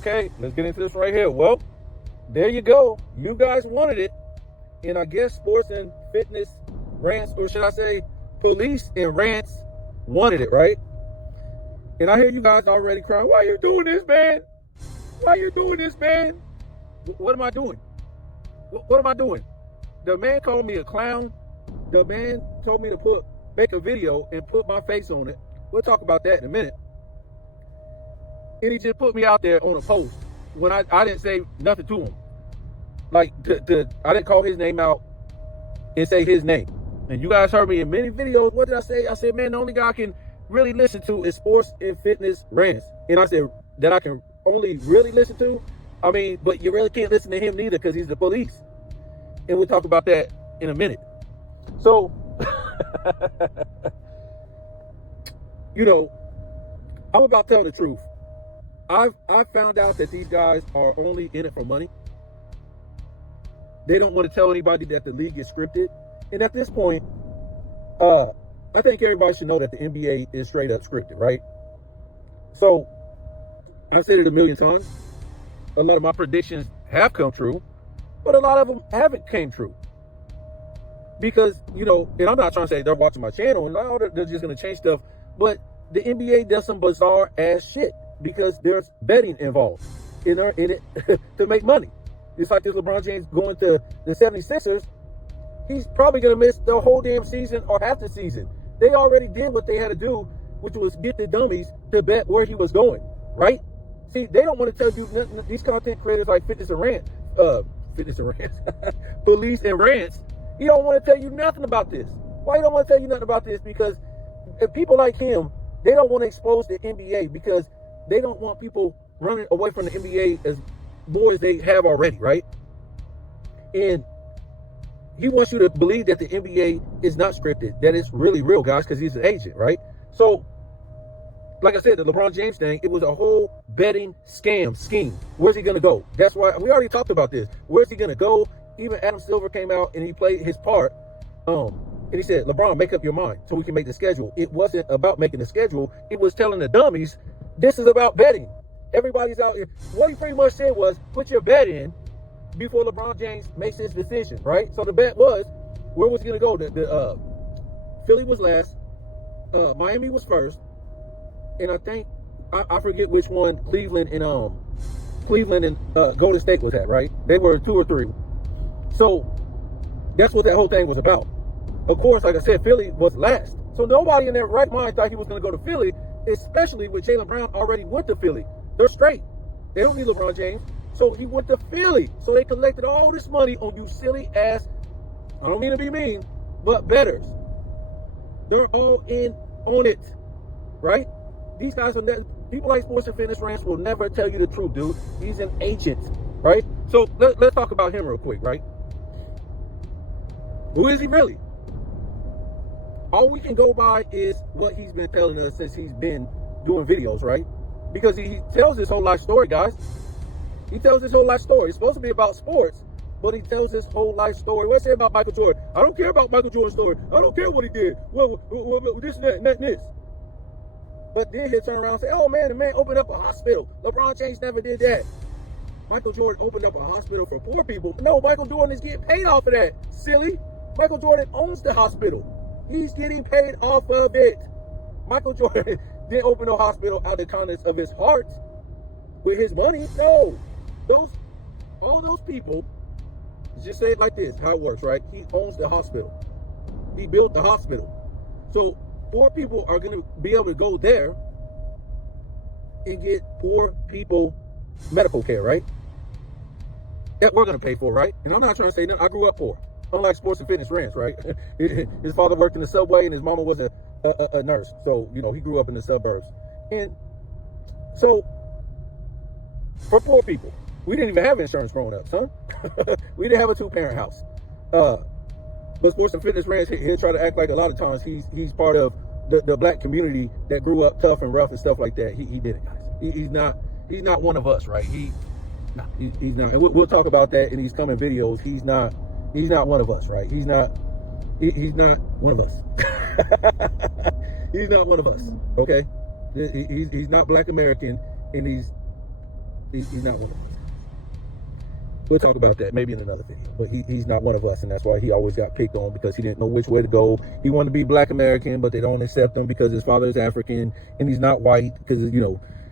Okay, let's get into this right here. Well, there you go. You guys wanted it. And I guess sports and fitness rants, or should I say police and rants, wanted it, right? And I hear you guys already crying, why are you doing this, man? Why are you doing this, man? What am I doing? What am I doing? The man called me a clown. The man told me to make a video and put my face on it. We'll talk about that in a minute. And he just put me out there on a post when I didn't say nothing to him. Like, I didn't call his name out and say his name. And you guys heard me in many videos. What did I say? I said, man, the only guy I can really listen to is sports and fitness rants. And I said that I can only really listen to. I mean, but you really can't listen to him neither because he's the police. And we'll talk about that in a minute. So, you know, I'm about to tell the truth. I've found out that these guys are only in it for money. They don't want to tell anybody that the league is scripted. And at this point, I think everybody should know that the NBA is straight up scripted, right? So, I've said it a million times. A lot of my predictions have come true, but a lot of them haven't came true. Because, you know, and I'm not trying to say they're watching my channel and they're just going to change stuff, but the NBA does some bizarre ass shit because there's betting involved in it to make money. It's like this LeBron James going to the 76ers. He's probably going to miss the whole damn season or half the season. They already did what they had to do, which was get the dummies to bet where he was going, right? See, they don't want to tell you, these content creators like Fitness and Rants, Police and Rants, he don't want to tell you nothing about this. Why he don't want to tell you nothing about this? Because if people like him, they don't want to expose the NBA because they don't want people running away from the NBA as more as they have already, right? And he wants you to believe that the NBA is not scripted, that it's really real, guys, because he's an agent, right? So, like I said, the LeBron James thing, it was a whole betting scam scheme. Where's he going to go? That's why we already talked about this. Where's he going to go? Even Adam Silver came out and he played his part. And he said, LeBron, make up your mind so we can make the schedule. It wasn't about making the schedule. It was telling the dummies, this is about betting. Everybody's out here. What he pretty much said was, put your bet in before LeBron James makes his decision, right? So the bet was, where was he going to go? The Philly was last. Miami was first. And I think, I forget which one Cleveland and Golden State was at, right? They were 2 or 3. So that's what that whole thing was about. Of course, like I said, Philly was last. So nobody in their right mind thought he was going to go to Philly, especially with Jaylen Brown already went to Philly. They're straight. They don't need LeBron James. So he went to Philly. So they collected all this money on you silly ass, I don't mean to be mean, but bettors. They're all in on it, right? These guys are people like Sports and Fitness Rants will never tell you the truth, dude. He's an agent, right? So let's talk about him real quick, right? Who is he really? All we can go by is what he's been telling us since he's been doing videos, right? Because he tells his whole life story, guys. He tells his whole life story. It's supposed to be about sports, but he tells his whole life story. What's it about Michael Jordan? I don't care about Michael Jordan's story. I don't care what he did. Well, this and that and that and this. But then he'll turn around and say, oh man, the man opened up a hospital. LeBron James never did that. Michael Jordan opened up a hospital for poor people. No, Michael Jordan is getting paid off of that. Silly. Michael Jordan owns the hospital. He's getting paid off of it. Michael Jordan didn't open no hospital out of the kindness of his heart with his money. No. All those people, just say it like this, how it works, right? He owns the hospital. He built the hospital. So poor people are going to be able to go there and get poor people medical care, right? That we're going to pay for, right? And I'm not trying to say nothing. I grew up poor. Unlike Sports and Fitness Rants, right? His father worked in the subway and his mama was a nurse. So, you know, he grew up in the suburbs. And so, for poor people, we didn't even have insurance growing up, son. We didn't have a 2-parent house. But Sports and Fitness Rants, he'll try to act like a lot of times he's part of the black community that grew up tough and rough and stuff like that. He didn't, guys. He's not one of us, right? He's not. And we'll talk about that in these coming videos. He's not one of us, right? He's not one of us. He's not one of us, okay? He's not black American, and He's not one of us. We'll talk about that maybe in another video. But he's not one of us, and that's why he always got picked on, because he didn't know which way to go. He wanted to be Black American, but they don't accept him because his father is African and he's not white, because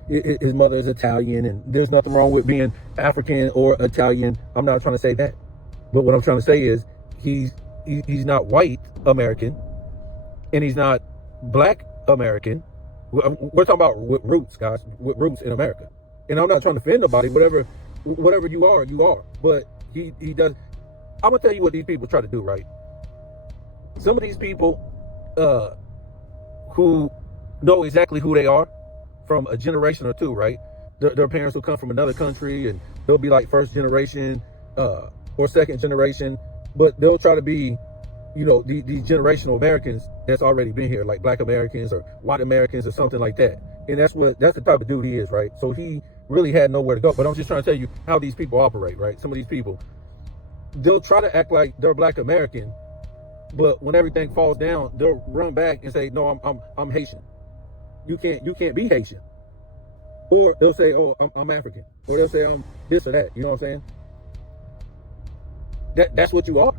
his mother is Italian, and there's nothing wrong with being African or Italian. I'm not trying to say that, but what I'm trying to say is he's not white American, and he's not Black American. We're talking about with roots, guys, with roots in America. And I'm not trying to offend nobody. Whatever you are, you are. But he does. I'm gonna tell you what these people try to do, right? Some of these people who know exactly who they are from a generation or two, right? Their parents will come from another country, and they'll be like first generation or second generation, but they'll try to be, these generational Americans that's already been here, like Black Americans or white Americans or something like that. And that's the type of dude he is, right? So he really had nowhere to go. But I'm just trying to tell you how these people operate, right? Some of these people, they'll try to act like they're Black American, but when everything falls down, they'll run back and say, "No, I'm Haitian. You can't be Haitian." Or they'll say, "Oh, I'm African," or they'll say, "I'm this or that." You know what I'm saying? That's what you are.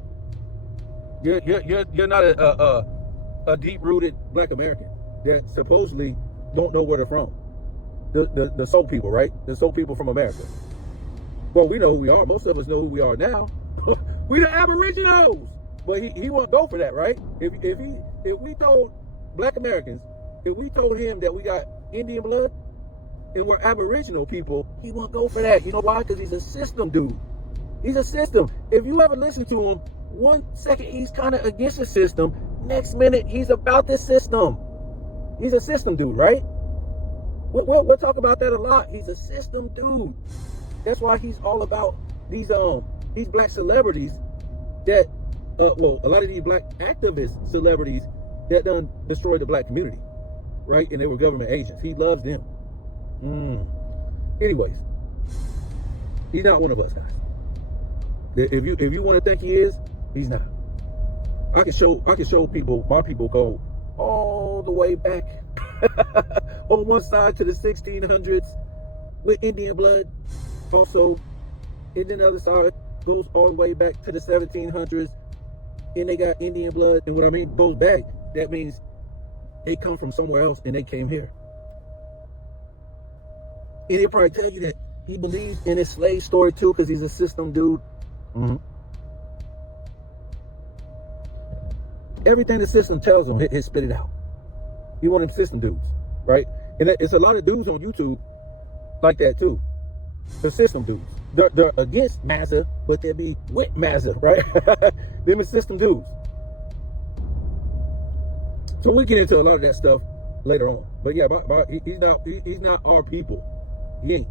You're not a deep-rooted Black American that supposedly don't know where they're from. The soul people, right? The soul people from America. Well, we know who we are. Most of us know who we are now. We the Aboriginals. But he won't go for that, right? If we told Black Americans, if we told him that we got Indian blood and we're Aboriginal people, he won't go for that. You know why? Because he's a system dude. He's a system. If you ever listen to him, 1 second he's kind of against the system, next minute he's about the system. He's a system dude, right? We'll talk about that a lot. He's a system dude. That's why he's all about these Black celebrities that, a lot of these Black activist celebrities that done destroyed the Black community, right? And they were government agents. He loves them. Anyways, he's not one of us, guys. If you want to think he is, he's not. I can show people, my people go all the way back on one side to the 1600s with Indian blood. Also, and then the other side goes all the way back to the 1700s, and they got Indian blood. And what I mean goes back, that means they come from somewhere else and they came here. And he'll probably tell you that he believes in his slave story too, because he's a system dude. Everything the system tells him, he'll spit it out. He one of them system dudes, right? And it's a lot of dudes on YouTube like that too. The system dudes. They're against Mazza, but they'll be with Mazza, right? Them are system dudes. So we'll get into a lot of that stuff later on. But yeah, he's not our people. He ain't.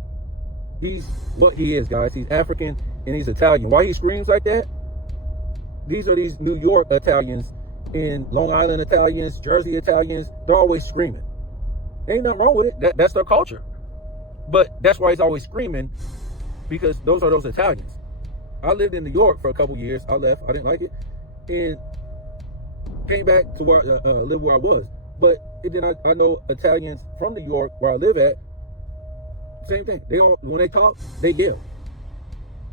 He's what he is, guys. He's African and he's Italian. Why he screams like that? These are these New York Italians and Long Island Italians, Jersey Italians. They're always screaming. Ain't nothing wrong with it. That's their culture. But that's why he's always screaming, because those are those Italians. I lived in New York for a couple years. I left. I didn't like it. And came back to where live where I was. But then I know Italians from New York, where I live at, same thing. They all, when they talk, they yell.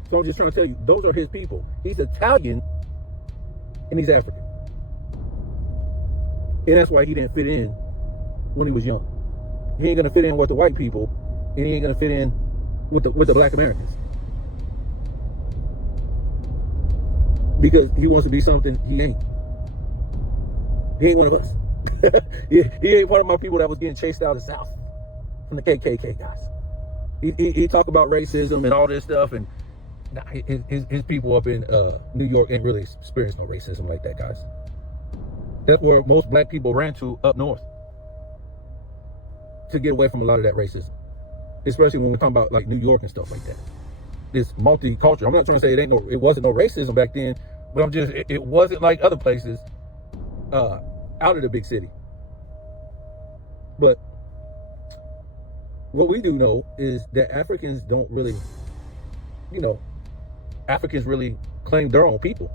So I'm just trying to tell you, those are his people. He's Italian and he's African. And that's why he didn't fit in when he was young. He ain't gonna fit in with the white people, and he ain't gonna fit in with the Black Americans. Because he wants to be something he ain't. He ain't one of us. he ain't one of my people that was getting chased out of the South from the KKK guys. He talk about racism and all this stuff, and his people up in New York ain't really experienced no racism like that, guys. That's where most Black people ran to up north to get away from a lot of that racism, especially when we're talking about like New York and stuff like that. This multicultural. I'm not trying to say it wasn't no racism back then, but I'm just it wasn't like other places out of the big city. But what we do know is that Africans don't really, Africans really claim their own people.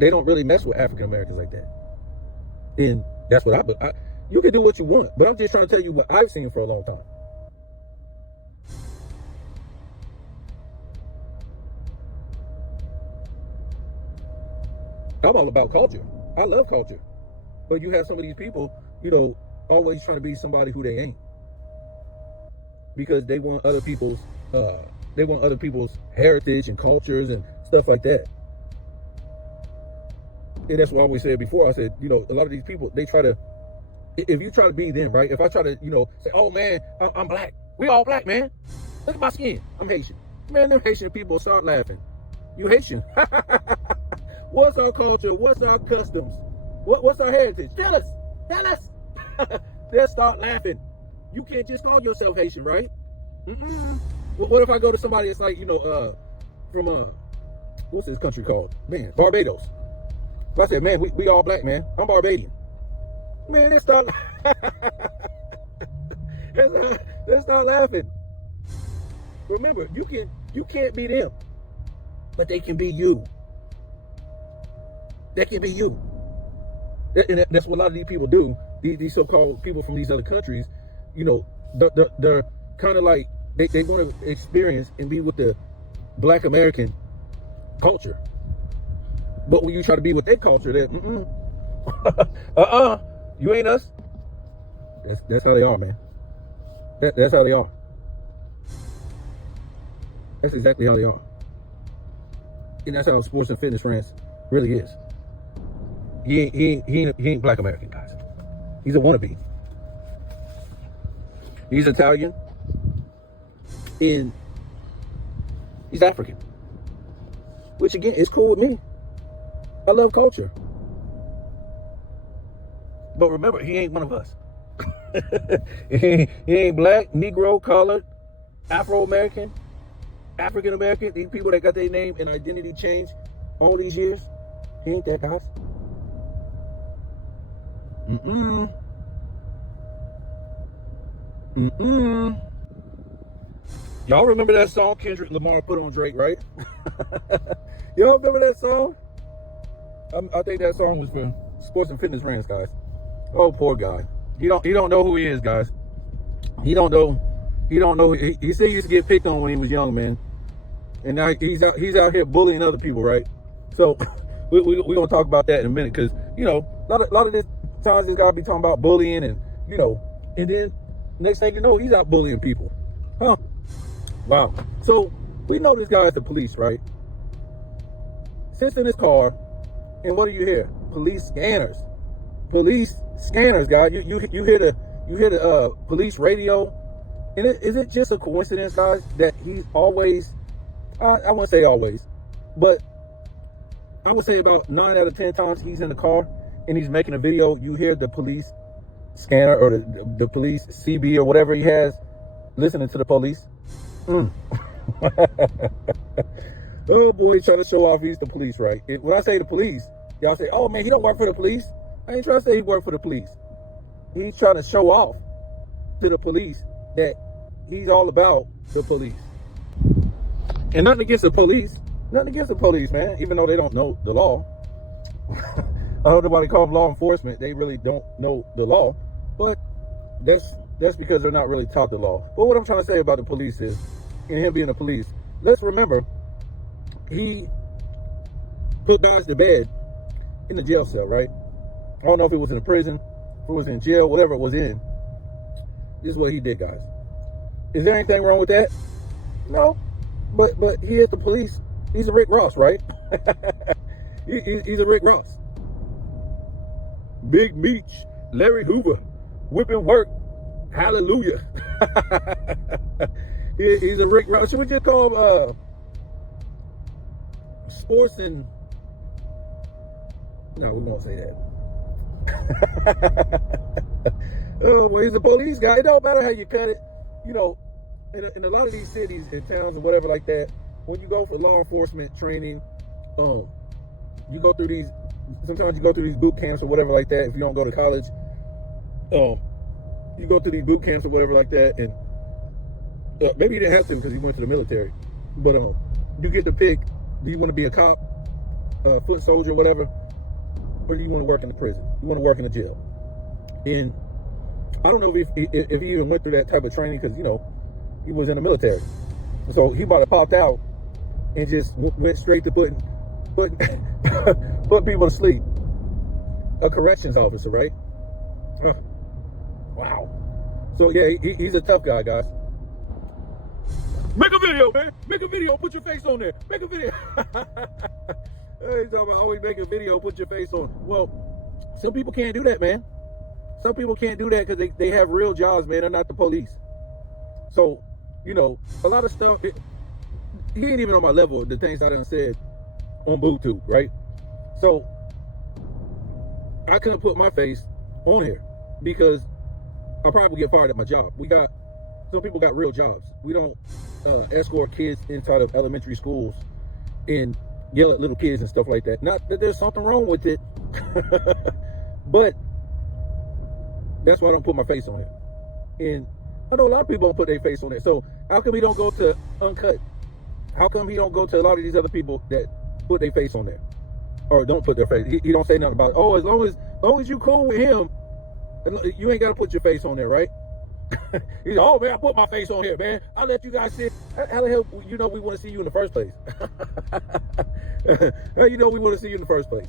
They don't really mess with African Americans like that. And that's what you can do what you want, but I'm just trying to tell you what I've seen for a long time. I'm all about culture. I love culture. But you have some of these people, always trying to be somebody who they ain't. Because they want other people's heritage and cultures and stuff like that. And that's what I always said before. I said, a lot of these people, they try to, if you try to be them, right? If I try to, say, oh man, I'm black. We all black, man. Look at my skin. I'm Haitian. Man, them Haitian people start laughing. You Haitian. What's our culture? What's our customs? What's our heritage? Tell us. Tell us. They'll start laughing. You can't just call yourself Haitian, right? What if I go to somebody that's like, from, what's this country called? Man, Barbados. If I said, man, we all black, man. I'm Barbadian. Man, they start they start laughing. Remember, you can't be them, but they can be you. They can be you. And that's what a lot of these people do. These so-called people from these other countries, they're kind of like they want to experience and be with the Black American culture. But when you try to be with their culture, that you ain't us. That's how they are, man. That's how they are. That's exactly how they are. And that's how Sports and Fitness France really is. He ain't Black American, guys. He's a wannabe. He's Italian. And he's African. Which again is cool with me. I love culture. But remember, he ain't one of us. He ain't black, Negro, colored, Afro-American, African-American. These people that got their name and identity changed all these years. He ain't that, guys. Y'all remember that song Kendrick Lamar put on Drake, right? Y'all remember that song? I think that song was for Sports and Fitness Rants, guys. Oh, poor guy. He don't know who he is, guys. He don't know. He said he used to get picked on when he was young, man. And now he's out here bullying other people, right? So we're gonna talk about that in a minute, because a lot of this times this guy be talking about bullying, and and then next thing you know, he's out bullying people. Huh? Wow. So we know this guy is the police, right? Sits in his car, and what do you hear? Police scanners. Police scanners, guys. You hear the police radio. And is it just a coincidence, guys, that he's always, I wouldn't say always, but I would say about 9 out of 10 times he's in the car and he's making a video, you hear the police scanner or the police CB or whatever he has listening to the police. Oh boy, he's trying to show off he's the police, right? When I say the police, y'all say, oh man, he don't work for the police. I ain't trying to say he worked for the police. He's trying to show off to the police that he's all about the police. And nothing against the police. Nothing against the police, man. Even though they don't know the law. I don't know why they call them law enforcement. They really don't know the law. But that's because they're not really taught the law. But what I'm trying to say about the police is, and him being the police, let's remember, he put guys to bed in the jail cell, right? I don't know if it was in a prison, if it was in jail, whatever it was in. This is what he did, guys. Is there anything wrong with that? No. But he is the police. He's a Rick Ross, right? He's a Rick Ross. Big Meech, Larry Hoover, whipping work. Hallelujah. He's a Rick Ross. Should we just call him sports and... No, we won't say that. Oh, well, he's a police guy. It don't matter how you cut it. In a lot of these cities and towns and whatever like that, when you go for law enforcement training, you go through these, sometimes you go through these boot camps or whatever like that. If you don't go to college, you go through these boot camps or whatever like that, and maybe you didn't have to because you went to the military, but you get to pick, do you want to be a cop, foot soldier, whatever, or do you want to work in the prison? You want to work in the jail? And I don't know if he even went through that type of training, because he was in the military, so he about to popped out and just went straight to putting put people to sleep. A corrections officer, right? Ugh. Wow. So yeah, he's a tough guy, guys. Make a video, man. Make a video. Put your face on there. Make a video. He's talking about always make a video. Put your face on. Well, some people can't do that, man. Some people can't do that because they have real jobs, man. They're not the police. So, you know, a lot of stuff. He ain't even on my level of the things I done said on BootTube, right? So I couldn't put my face on here because I probably would get fired at my job. Some people got real jobs. We don't escort kids inside of elementary schools and yell at little kids and stuff like that. Not that there's something wrong with it, but that's why I don't put my face on it. And I know a lot of people don't put their face on it. So how come he don't go to Uncut? How come he don't go to a lot of these other people that put their face on there or don't put their face? He don't say nothing about it. Oh, as long as you cool with him, you ain't got to put your face on there, right? He's like, oh man, I put my face on here, man. I let you guys see. How the hell you know we want to see you in the first place? How you know we want to see you in the first place?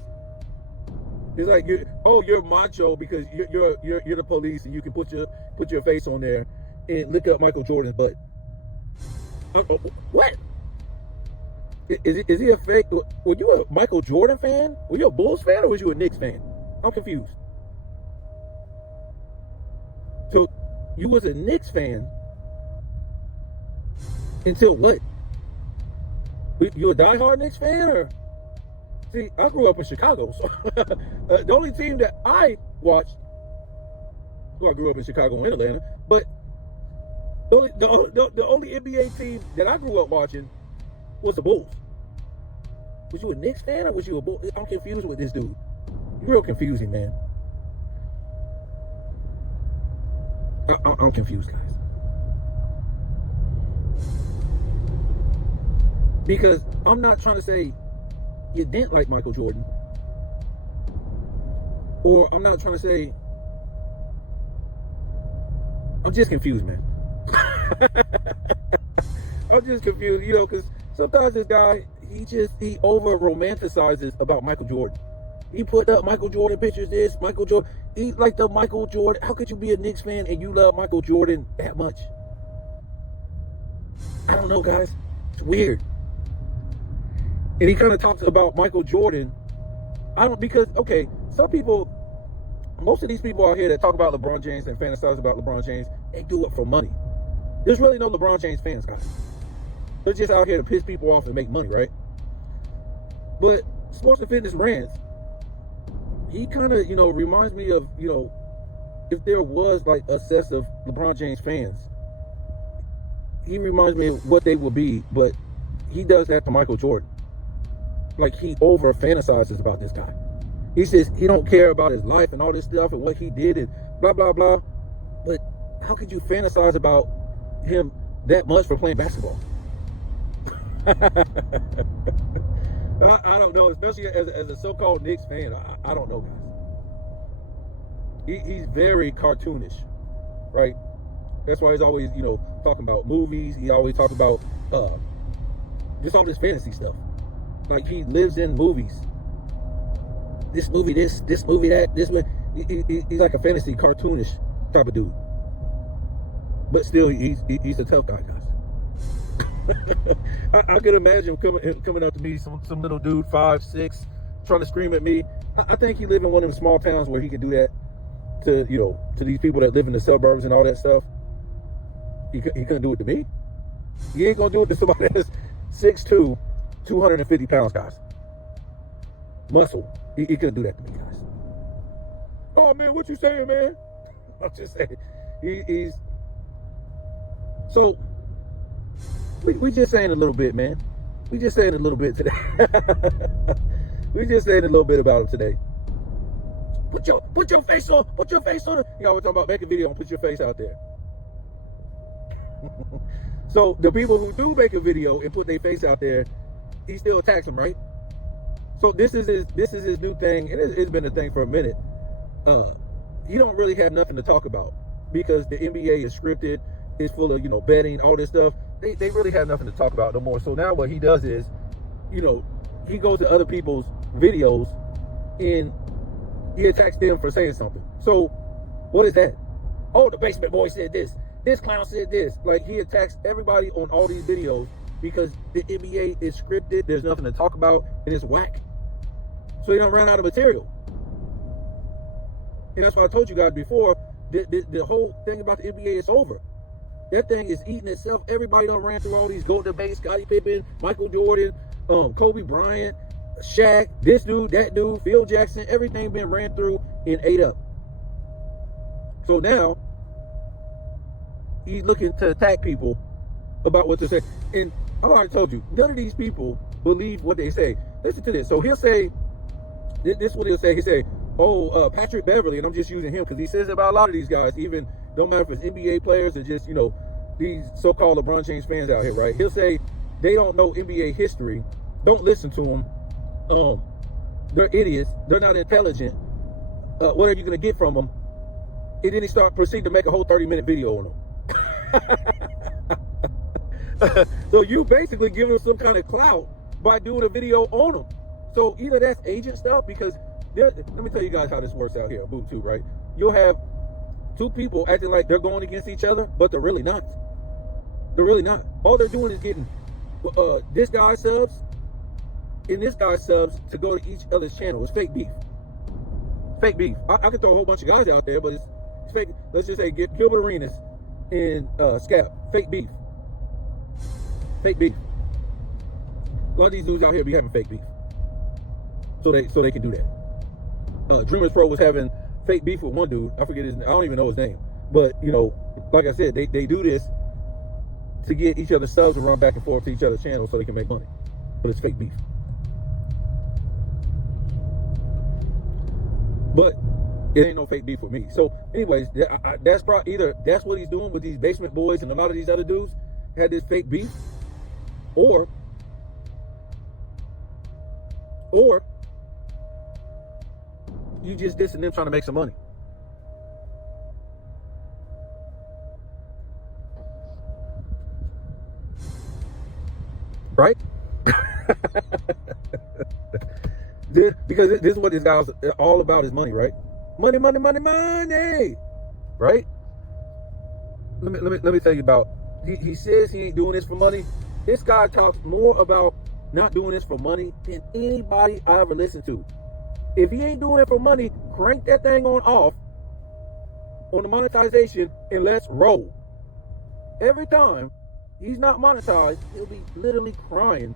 It's like you're macho because you're the police and you can put your face on there and look up Michael Jordan's butt. What? Is he a fake? Were you a Michael Jordan fan? Were you a Bulls fan or was you a Knicks fan? I'm confused. So you was a Knicks fan until what? You a diehard Knicks fan or? See, I grew up in Chicago, so the only team that I watched, well, I grew up in Chicago and Atlanta, but the only NBA team that I grew up watching was the Bulls. Was you a Knicks fan or was you a Bull? I'm confused with this dude. You're real confusing, man. I'm confused, guys. Because I'm not trying to say you didn't like Michael Jordan. Or I'm not trying to say, I'm just confused, man. I'm just confused, you know, because sometimes this guy, he over romanticizes about Michael Jordan. He put up Michael Jordan pictures, Michael Jordan. He's like the Michael Jordan. How could you be a Knicks fan and you love Michael Jordan that much? I don't know, guys. It's weird. And he kind of talks about Michael Jordan. Because, okay, some people, most of these people out here that talk about LeBron James and fantasize about LeBron James, they do it for money. There's really no LeBron James fans, guys. They're just out here to piss people off and make money, right? But Sports and Fitness Rants, he kind of, reminds me of, if there was like a set of LeBron James fans, he reminds me of what they would be, but he does that to Michael Jordan. Like he over fantasizes about this guy. He says he don't care about his life and all this stuff and what he did and blah, blah, blah. But how could you fantasize about him that much for playing basketball? I don't know, especially as a so-called Knicks fan. I don't know, guys. He's very cartoonish, right? That's why he's always, talking about movies. He always talks about just all this fantasy stuff. Like he lives in movies. This movie, this movie, that, this one. He's like a fantasy cartoonish type of dude. But still, he's a tough guy, guys. I could imagine coming up to me, some little dude, 5'6", trying to scream at me. I think he live in one of the small towns where he can do that to these people that live in the suburbs and all that stuff. He couldn't do it to me. He ain't gonna do it to somebody that's 6'2", 250 pounds, guys. Muscle. He couldn't do that to me, guys. Oh man, what you saying, man? I'm just saying. He's so. We just saying a little bit, man. We just saying a little bit today. We just saying a little bit about him today. Put your face on. Put your face on it. We're talking about make a video and put your face out there. So the people who do make a video and put their face out there, he still attacks them, right? So this is his new thing, and it's been a thing for a minute. He don't really have nothing to talk about because the NBA is scripted. It's full of betting, all this stuff. They really have nothing to talk about no more. So now what he does is, he goes to other people's videos and he attacks them for saying something. So what is that? Oh, the basement boy said this. This clown said this. Like, he attacks everybody on all these videos because the NBA is scripted. There's nothing to talk about, and it's whack. So he don't run out of material. And that's why I told you guys before, the whole thing about the NBA is over. That thing is eating itself. Everybody done ran through all these GOAT debates. Scottie Pippen, Michael Jordan, Kobe Bryant, Shaq, this dude, that dude, Phil Jackson. Everything been ran through and ate up. So now, he's looking to attack people about what they say. And I already told you, none of these people believe what they say. Listen to this. So he'll say, this is what he'll say. He'll say, oh, Patrick Beverly, and I'm just using him because he says it about a lot of these guys, even don't matter if it's NBA players or just, these so-called LeBron James fans out here, right? He'll say they don't know NBA history. Don't listen to them. They're idiots. They're not intelligent. What are you going to get from them? And then he proceed to make a whole 30-minute video on them. So you basically give them some kind of clout by doing a video on them. So either that's agent stuff, because let me tell you guys how this works out here at Boot 2, right? You'll have two people acting like they're going against each other, but they're really not. They're really not. All they're doing is getting this guy's subs and this guy's subs to go to each other's channel. It's fake beef. Fake beef. I could throw a whole bunch of guys out there, but it's fake. Let's just say get Gilbert Arenas and Scap. Fake beef. Fake beef. A lot of these dudes out here be having fake beef. So they can do that. Dreamers Pro was having fake beef with one dude. I forget his name. I don't even know his name. But, like I said, they do this to get each other's subs and run back and forth to each other's channels so they can make money. But it's fake beef. But it ain't no fake beef with me. So, anyways, that's probably either that's what he's doing with these basement boys and a lot of these other dudes had this fake beef, or you just dissing them trying to make some money. Right? Because this is what this guy's all about, is money, right? Money, money, money, money. Right? Let me tell you about, he says he ain't doing this for money. This guy talks more about not doing this for money than anybody I ever listened to. If he ain't doing it for money, crank that thing on off on the monetization and let's roll. Every time he's not monetized, he'll be literally crying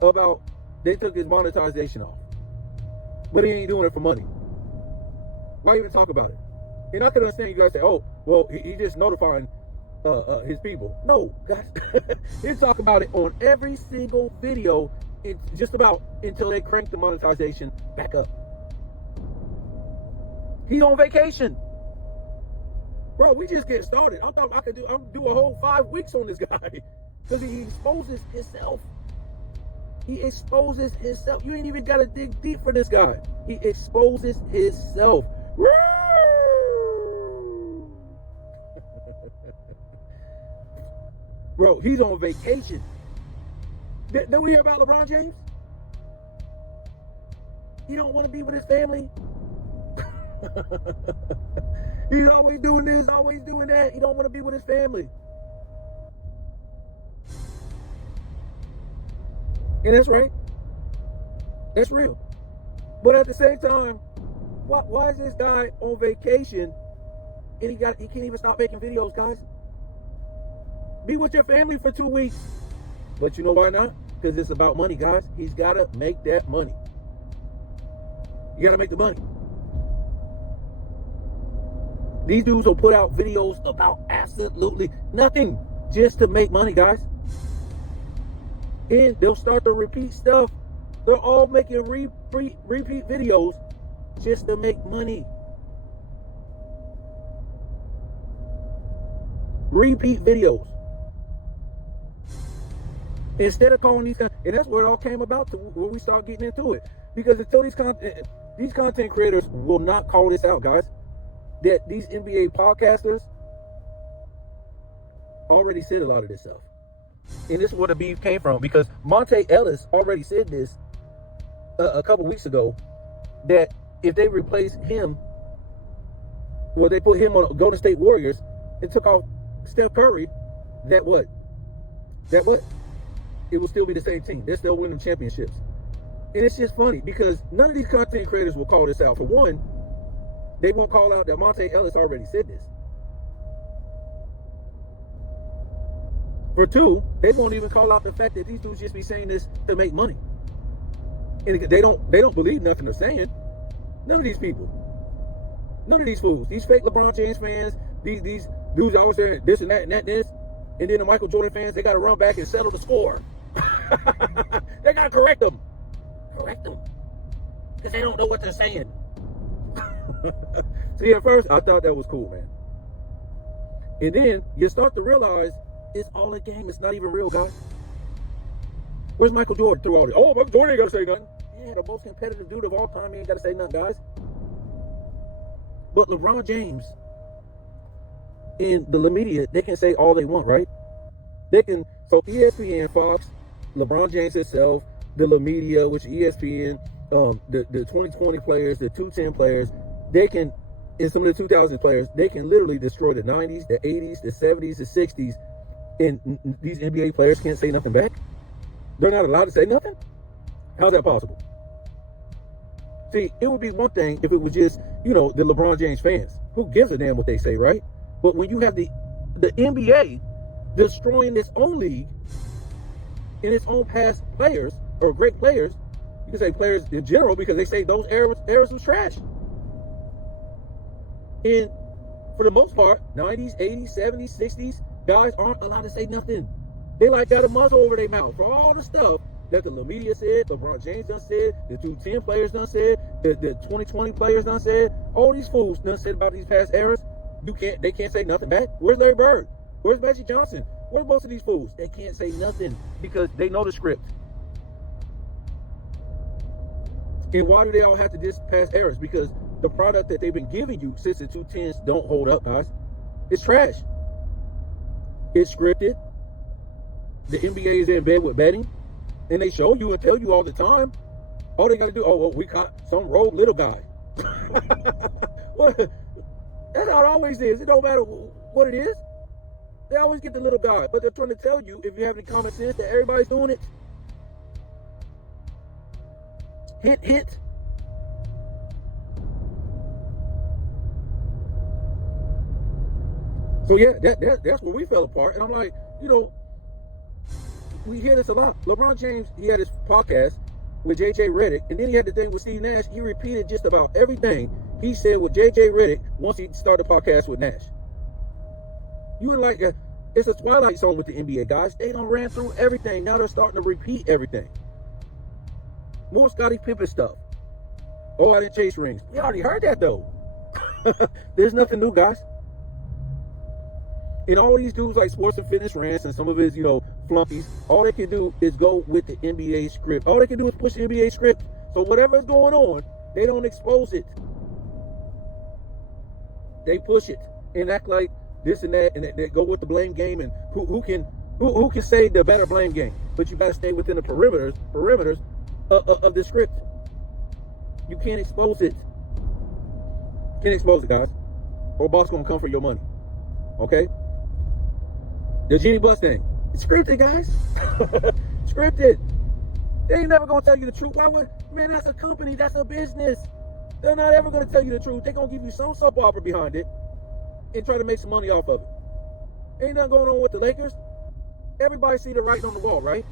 about they took his monetization off. But he ain't doing it for money. Why even talk about it? And I can understand you guys say, oh, well, he just notifying his people. No, guys. He's talking about it on every single video, just about until they crank the monetization back up. He's on vacation. Bro, we just get started. I thought I could do a whole 5 weeks on this guy. Because he exposes himself. He exposes himself. You ain't even got to dig deep for this guy. He exposes himself. Bro, he's on vacation. Did we hear about LeBron James? He don't want to be with his family. He's always doing this, always doing that. He don't want to be with his family. And that's right. That's real. But at the same time, why is this guy on vacation and he can't even stop making videos, guys? Be with your family for 2 weeks. But you know why not? Because it's about money, guys. He's got to make that money. You got to make the money. These dudes will put out videos about absolutely nothing just to make money, guys. And they'll start to repeat stuff. They're all making repeat videos just to make money. Repeat videos. Instead of calling these, and that's where it all came about, to where we start getting into it. Because until these content creators will not call this out, guys, that these NBA podcasters already said a lot of this stuff. And this is where the beef came from, because Monte Ellis already said this a couple weeks ago that if they replace him, well, they put him on Golden State Warriors and took off Steph Curry, that what? That what? It will still be the same team. They're still winning championships. And it's just funny because none of these content creators will call this out. For one, they won't call out that Monte Ellis already said this. For two, they won't even call out the fact that these dudes just be saying this to make money. And they don't believe nothing they're saying. None of these people. None of these fools. These fake LeBron James fans, these dudes always saying this and that and that and this. And then the Michael Jordan fans, they got to run back and settle the score. They got to correct them. Correct them. Because they don't know what they're saying. See, at first, I thought that was cool, man. And then you start to realize it's all a game. It's not even real, guys. Where's Michael Jordan through all this? Oh, Michael Jordan ain't got to say nothing. Yeah, the most competitive dude of all time, he ain't got to say nothing, guys. But LeBron James and the media, they can say all they want, right? They can, so ESPN, Fox, LeBron James himself, the media, which ESPN, the 2020 players, the 210 players, they can, and some of the 2000 players, they can literally destroy the 90s, the 80s, the 70s, the 60s, and these NBA players can't say nothing back? They're not allowed to say nothing? How's that possible? See, it would be one thing if it was just, the LeBron James fans. Who gives a damn what they say, right? But when you have the NBA destroying its own league and its own past players, or great players, you can say players in general, because they say those eras was trash. And for the most part, 90s, 80s, 70s, 60s, guys aren't allowed to say nothing. They got a muzzle over their mouth for all the stuff that the media said, LeBron James done said, the 210 players done said, the 2020 players done said, all these fools done said about these past eras. They can't say nothing back. Where's Larry Bird? Where's Magic Johnson? Where's most of these fools? They can't say nothing because they know the script. And why do they all have to diss past eras? Because the product that they've been giving you since the 210s don't hold up, guys. It's trash. It's scripted. The NBA is in bed with betting, and they show you and tell you all the time. All they got to do, we caught some rogue little guy. What? That's how it always is. It don't matter what it is. They always get the little guy, but they're trying to tell you, if you have any common sense, that everybody's doing it. Hint, hint. So yeah, that's where we fell apart. And I'm like, we hear this a lot. LeBron James, he had his podcast with JJ Redick, and then he had the thing with Steve Nash. He repeated just about everything he said with JJ Redick once he started the podcast with Nash. You would like, it's a Twilight Zone with the NBA, guys. They done ran through everything. Now they're starting to repeat everything. More Scottie Pippen stuff. Oh, I didn't chase rings. We already heard that though. There's nothing new, guys. And all these dudes like Sports and Fitness Rants and some of his, flunkies, all they can do is go with the NBA script. All they can do is push the NBA script. So whatever's going on, they don't expose it. They push it and act like this and that, and they go with the blame game, and who can say the better blame game. But you gotta stay within the perimeters of the script. You can't expose it. Can't expose it, guys. Or boss gonna come for your money. Okay? The Jeannie Buss thing. It's scripted, guys. Scripted. They ain't never gonna tell you the truth. Why would, man, that's a company, that's a business. They're not ever gonna tell you the truth. They're gonna give you some soap opera behind it and try to make some money off of it. Ain't nothing going on with the Lakers. Everybody see the writing on the wall, right?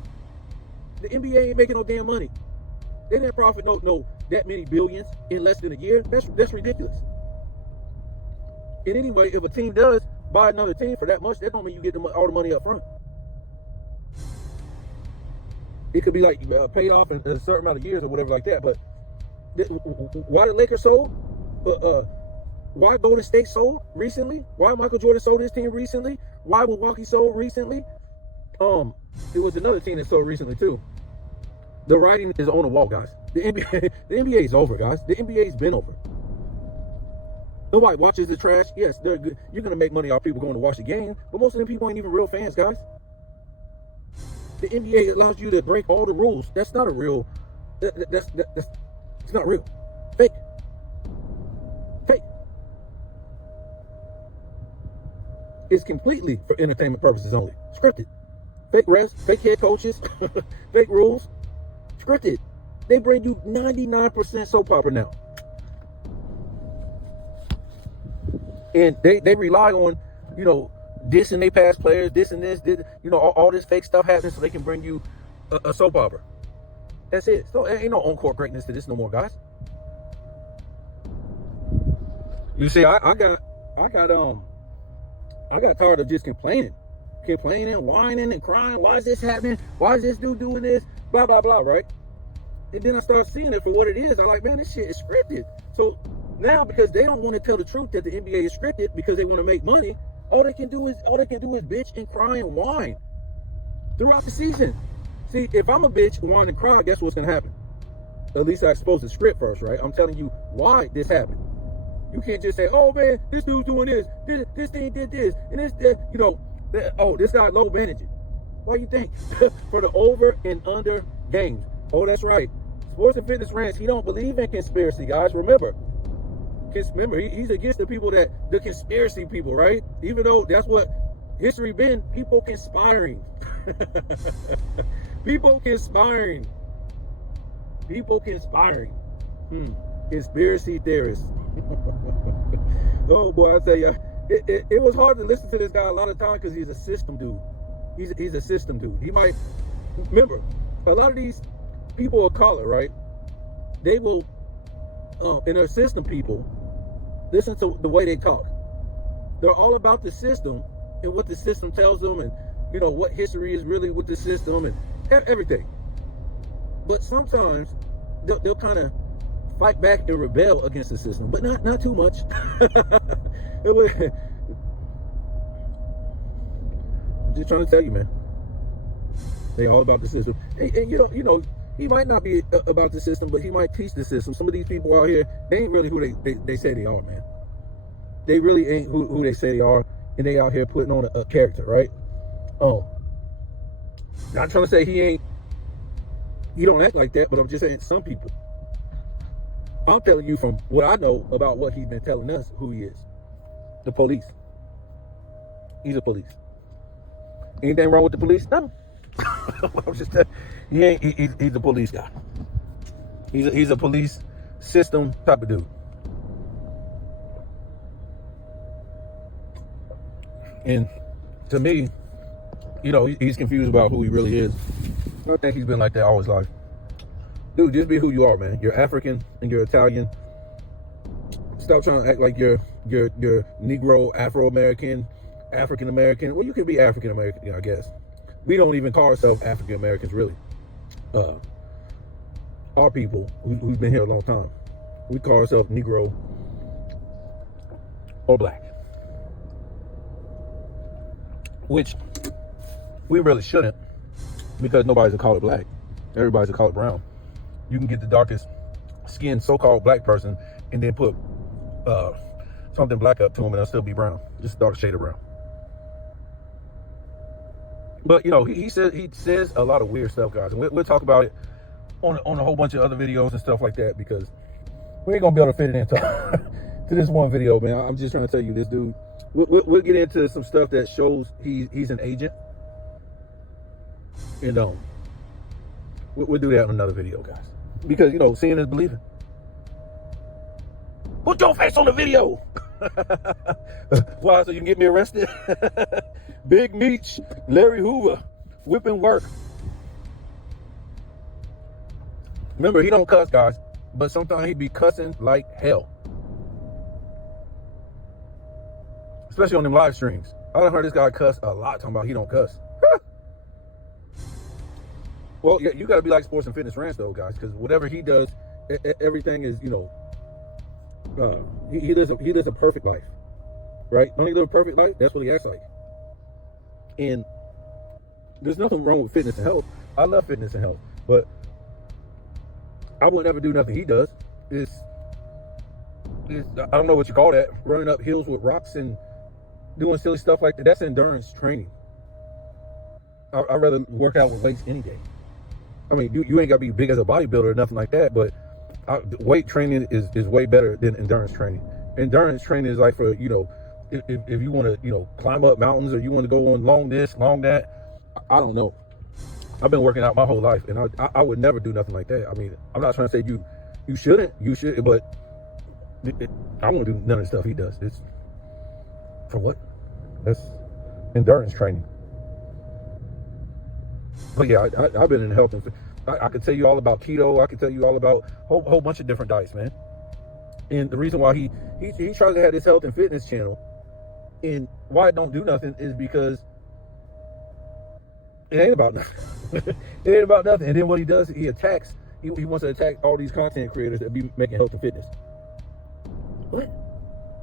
The NBA ain't making no damn money. They didn't profit no that many billions in less than a year. That's ridiculous. And anyway, if a team does buy another team for that much, that don't mean you get all the money up front. It could be like paid off in a certain amount of years or whatever like that. But why the Lakers sold? Why Golden State sold recently? Why Michael Jordan sold his team recently? Why Milwaukee sold recently? It was another team that sold recently too. The writing is on the wall, guys. The NBA is over, guys. The NBA's been over. Nobody watches the trash. Yes, they're good. You're gonna make money off people going to watch the game, but most of them people ain't even real fans, guys. The NBA allows you to break all the rules. That's not a real. It's not real. Fake. Fake. It's completely for entertainment purposes only. Scripted. Fake refs, fake head coaches, fake rules. Scripted. They bring you 99% soap opera now. And they rely on, dissing they past players, this and this, all this fake stuff happening so they can bring you a soap opera. That's it. So ain't no on-court greatness to this no more, guys. You see, I got tired of just complaining, whining and crying. Why is this happening? Why is this dude doing this? Blah, blah, blah, right? And then I start seeing it for what it is. I'm like, man, this shit is scripted. So now, because they don't want to tell the truth that the NBA is scripted because they want to make money, all they can do is bitch and cry and whine throughout the season. See, if I'm a bitch, whine and cry, guess what's gonna happen? At least I expose the script first, right? I'm telling you why this happened. You can't just say, oh man, this dude's doing this thing did this, and this, this guy low managing. Why you think? For the over and under games. Oh, that's right. Sports and Fitness Ranch, he don't believe in conspiracy, guys. Remember, he's against the people the conspiracy people, right? Even though that's what history been, people conspiring. People conspiring. Conspiracy theorists. Oh boy, I tell you, it was hard to listen to this guy a lot of times because he's a system dude. He's a system dude. He might remember a lot of these people of color, right? They will, and they're system people. Listen to the way they talk. They're all about the system and what the system tells them, and what history is really with the system and everything. But sometimes they'll kind of fight back and rebel against the system, but not too much. I'm just trying to tell you, man. They all about the system, and he might not be about the system, but he might teach the system. Some of these people out here, they ain't really who they say they are, man. They really ain't who they say they are, and they out here putting on a character, right? Not trying to say he don't act like that, but I'm just saying some people. I'm telling you from what I know about what he's been telling us who he is. The police. He's a police. Anything wrong with the police? No. I'm just telling you, he's a police guy. He's a police system type of dude. And to me, he's confused about who he really is. I think he's been like that all his life. Dude, just be who you are, man. You're African and you're Italian. Stop trying to act like you're Negro, Afro-American, African-American. Well, you can be African-American, I guess. We don't even call ourselves African-Americans, really. Our people who've been here a long time, we call ourselves Negro or Black. Which we really shouldn't, because nobody's a color Black. Everybody's a color brown. You can get the darkest skinned so-called Black person and then put something black up to him and they'll still be brown. Just a dark shade of brown. But he says a lot of weird stuff, guys, and we'll talk about it on a whole bunch of other videos and stuff like that, because we ain't gonna be able to fit it into to this one video, man. I'm just trying to tell you, this dude. We'll get into some stuff that shows he's an agent, and we'll do that in another video, guys, because seeing is believing. Put your face on the video. Why? So you can get me arrested? Big Meech, Larry Hoover, whipping work. Remember, he don't cuss, guys, but sometimes he be cussing like hell. Especially on them live streams. I done heard this guy cuss a lot, talking about he don't cuss. Well, yeah, you got to be like Sports and Fitness Ranch, though, guys, because whatever he does, everything is, he lives a perfect life, right? Don't he live a perfect life? That's what he acts like. And there's nothing wrong with fitness and health. I love fitness and health, but I would never do nothing he does. It's I don't know what you call that, running up hills with rocks and doing silly stuff like that. That's endurance training. I'd rather work out with weights any day. I mean, you ain't got to be big as a bodybuilder or nothing like that, but weight training is way better than endurance training. Endurance training is like for, if you want to, climb up mountains, or you want to go on long this, long that. I don't know. I've been working out my whole life, and I would never do nothing like that. I mean, I'm not trying to say you shouldn't, you should, but I won't do none of the stuff he does. It's for what? That's endurance training. But yeah, I've been in health, and I could tell you all about keto. I could tell you all about a whole bunch of different diets, man. And the reason why he tries to have this health and fitness channel, and why it don't do nothing, is because it ain't about nothing. It ain't about nothing. And then what he does, he attacks. He wants to attack all these content creators that be making health and fitness. What?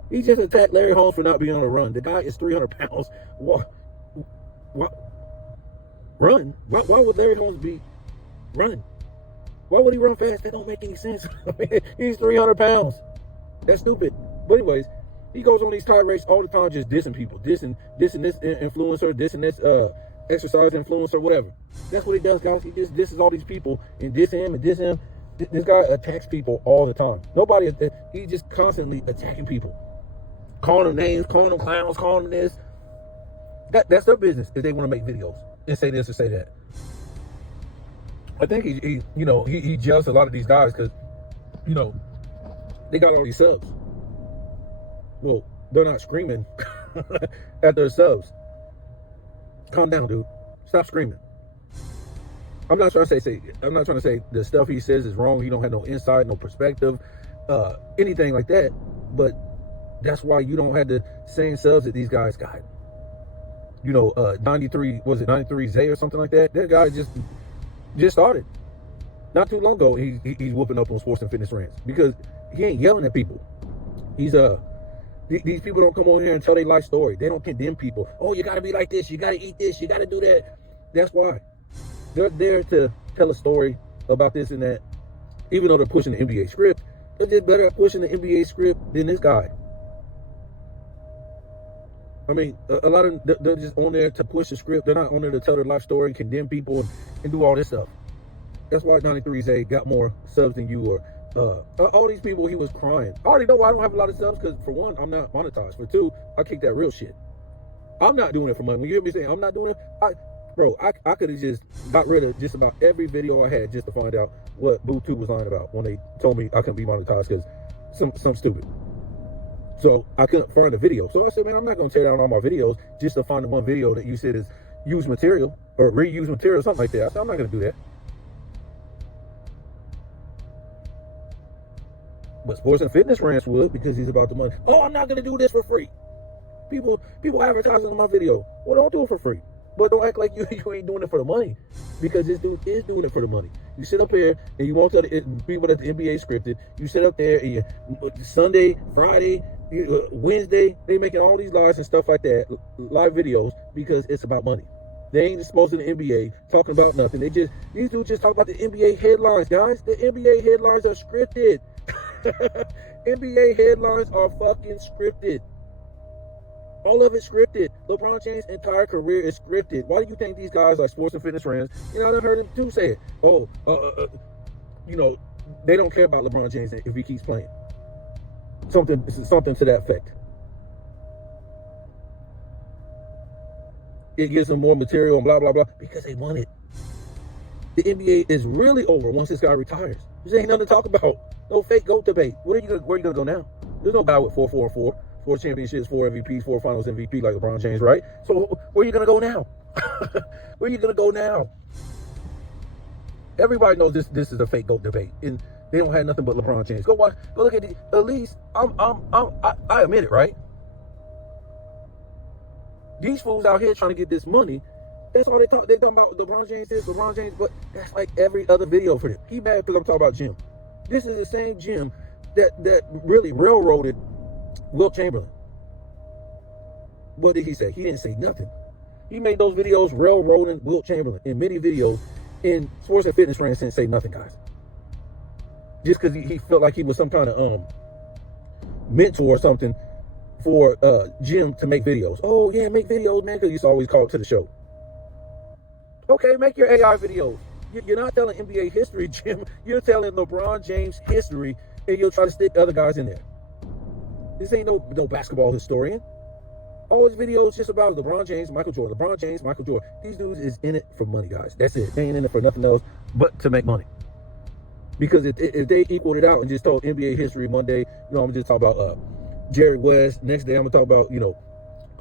He just attacked Larry Holmes for not being on a run. The guy is 300 pounds. What? Run? Why would Larry Holmes be running? Why would he run fast? That don't make any sense. He's 300 pounds. That's stupid. But anyways, he goes on these tirades all the time, just dissing people, dissing this influencer, dissing this exercise influencer, whatever. That's what he does, guys. He just disses all these people and diss him and diss him. This guy attacks people all the time. He's just constantly attacking people, calling them names, calling them clowns, calling them this. That's their business if they want to make videos and say this or say that. I think he jealous a lot of these guys because, they got all these subs. Well, they're not screaming at their subs. Calm down, dude. Stop screaming. I'm not trying to say the stuff he says is wrong. He don't have no insight, no perspective, anything like that. But that's why you don't have the same subs that these guys got. 93 Zay or something like that? That guy just started. Not too long ago, he's whooping up on Sports and Fitness Rants because he ain't yelling at people. These people don't come on here and tell their life story. They don't condemn people. Oh, you got to be like this. You got to eat this. You got to do that. That's why. They're there to tell a story about this and that. Even though they're pushing the NBA script, they're just better at pushing the NBA script than this guy. I mean, a lot of them, they're just on there to push the script. They're not on there to tell their life story, condemn people, and do all this stuff. That's why 93Z got more subs than you, or all these people. He was crying. I already know why I don't have a lot of subs, because for one, I'm not monetized. For two, I kick that real shit. I'm not doing it for money. When you hear me saying I'm not doing it, I could have just got rid of just about every video I had just to find out what BooTube was lying about when they told me I couldn't be monetized because some stupid. So I couldn't find a video. So I said, man, I'm not going to tear down all my videos just to find the one video that you said is used material or reused material or something like that. I said, I'm not going to do that. But Sports and Fitness Rants would, because he's about the money. Oh, I'm not going to do this for free. People advertising on my video. Well, don't do it for free. But don't act like you ain't doing it for the money, because this dude is doing it for the money. You sit up here and you won't tell the people that the NBA scripted. You sit up there and Sunday, Friday, Wednesday, they making all these lives and stuff like that, live videos, because it's about money. They ain't exposed to the NBA, talking about nothing. These dudes just talk about the NBA headlines, guys. The NBA headlines are scripted. NBA headlines are fucking scripted. All of it scripted. LeBron James' entire career is scripted. Why do you think these guys like Sports and Fitness Rants? I've heard him too say it. They don't care about LeBron James if he keeps playing. Something to that effect. It gives them more material and blah, blah, blah, because they want it. The NBA is really over once this guy retires. There ain't nothing to talk about. No fake GOAT debate. Where are you gonna go now? There's no guy with 4 championships, 4 MVPs, 4 finals MVP like LeBron James, right? So where are you going to go now? Where are you going to go now? Everybody knows this is a fake GOAT debate, and they don't have nothing but LeBron James. Go watch, go look at the, at least I admit it, right? These fools out here trying to get this money. That's all they talk. They talking about LeBron James this, LeBron James, but that's like every other video for them. He mad because I'm talking about Jim. This is the same Jim that really railroaded Wilt Chamberlain. What did he say? He didn't say nothing. He made those videos railroading Wilt Chamberlain in many videos in Sports and Fitness Rants, didn't say nothing, guys. Just because he felt like he was some kind of mentor or something for Jim to make videos. Oh yeah, make videos, man, because he used to always call up to the show. Okay, make your AI videos. You're not telling NBA history, Jim. You're telling LeBron James history, and you'll try to stick other guys in there. This ain't no basketball historian. All his videos just about LeBron James, Michael Jordan. LeBron James, Michael Jordan. These dudes is in it for money, guys. That's it. They ain't in it for nothing else but to make money. Because if they equaled it out and just told NBA history one day, I'm gonna just talk about Jerry West. Next day, I'm gonna talk about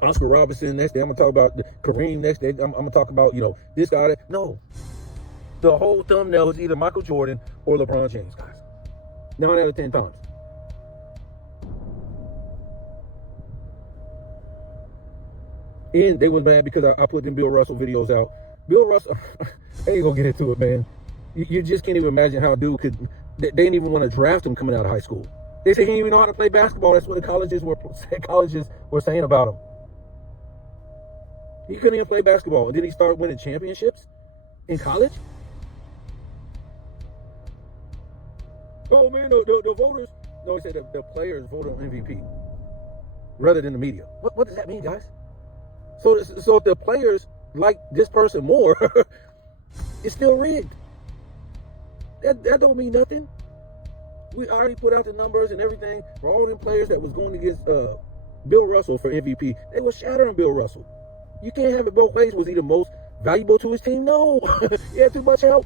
Oscar Robertson. Next day, I'm gonna talk about Kareem. Next day, I'm gonna talk about this guy. That. No, the whole thumbnail is either Michael Jordan or LeBron James, guys. 9 out of 10 times. And they was mad because I put them Bill Russell videos out. Bill Russell, I ain't gonna get into it, man. You just can't even imagine how a dude could. They didn't even want to draft him coming out of high school. They said he didn't even know how to play basketball. That's what the colleges were saying about him. He couldn't even play basketball. And then he started winning championships in college. Oh man, the voters. No, he said the players voted on MVP rather than the media. What does that mean, guys? So if the players like this person more, it's still rigged. That don't mean nothing. We already put out the numbers and everything for all them players that was going against Bill Russell for MVP. They were shattering Bill Russell. You can't have it both ways. Was he the most valuable to his team? No. He had too much help.